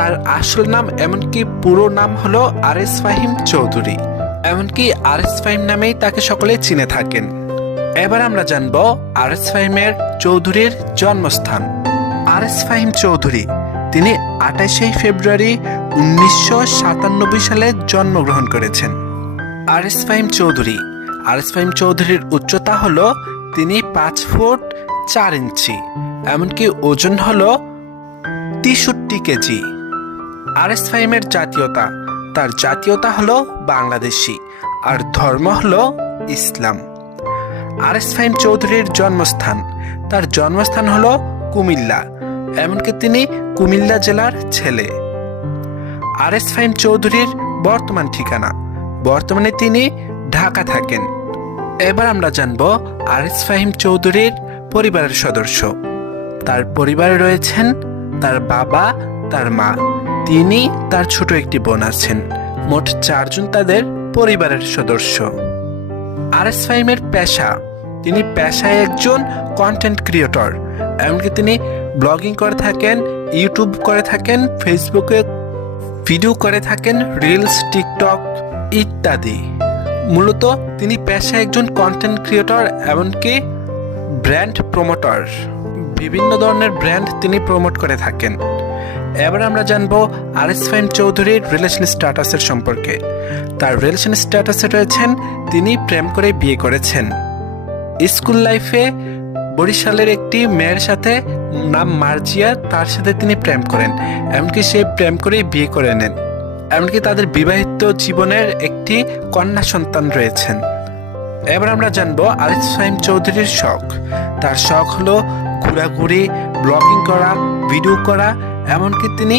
তার আসল নাম এমনকি পুরো নাম হলো আরএস ফাহিম চৌধুরী। এমনকি আরএস ফাহিম নামেই তাকে সকলে চিনে থাকেন। এবার আমরা জানব আরএস ফাহিমের চৌধুরীর জন্মস্থান। আরএস ফাহিম চৌধুরী তিনি 28 ফেব্রুয়ারি 1997 সালে জন্মগ্রহণ করেছেন। আরএস ফাহিম চৌধুরীর উচ্চতা হলো তিনি 5 ফুট 4 ইঞ্চি, এমনকি ওজন হলো 63 কেজি। আরএস ফাহিমের জাতীয়তা, তার জাতীয়তা হলো বাংলাদেশি আর ধর্ম হলো ইসলাম। আরএস ফাহিম চৌধুরীর জন্মস্থান, তার জন্মস্থান হলো কুমিল্লা, এমনকি তিনি কুমিল্লা জেলার ছেলে। আরএস ফাহিম চৌধুরীর বর্তমান ঠিকানা, বর্তমানে তিনি ঢাকা থাকেন। এবার আমরা জানব আরএস ফাহিম চৌধুরীর পরিবারের সদস্য। তার পরিবারে রয়েছেন তার বাবা, তার মা, তিনি, তার ছোট একটি বোন আছেন। মোট 4 জন তাদের পরিবারের সদস্য। আরএস ফাহিমের পেশা, তিনি পেশায় একজন কন্টেন্ট ক্রিয়েটর, এমনকি তিনি ব্লগিং করে থাকেন, ইউটিউব করে থাকেন, ফেসবুকে ভিডিও করে থাকেন, রিলস, টিকটক ইত্যাদি। মূলত তিনি পেশায় একজন কন্টেন্ট ক্রিয়েটর, এমনকি ব্র্যান্ড প্রমোটর, বিভিন্ন ধরনের ব্র্যান্ড তিনি প্রমোট করে থাকেন। এবার আমরা জানবো আরএস ফাহিম চৌধুরীর রিলেশন স্ট্যাটাসের সম্পর্কে। তার রিলেশন স্ট্যাটাসে রয়েছেন তিনি প্রেম করে বিয়ে করেছেন। স্কুল লাইফে বরিশালের একটি মেয়ের সাথে, নাম মার্জিয়া, তার সাথে তিনি প্রেম করেন, এমনকি সে প্রেম করেই বিয়ে করে নেন। এমনকি তাদের বিবাহিত জীবনের একটি কন্যা সন্তান রয়েছেন। এবার আমরা জানবো আরএস ফাহিম চৌধুরীর শখ। তার শখ হলো ঘোরাঘুরি, ব্লগিং করা, ভিডিও করা, এমনকি তিনি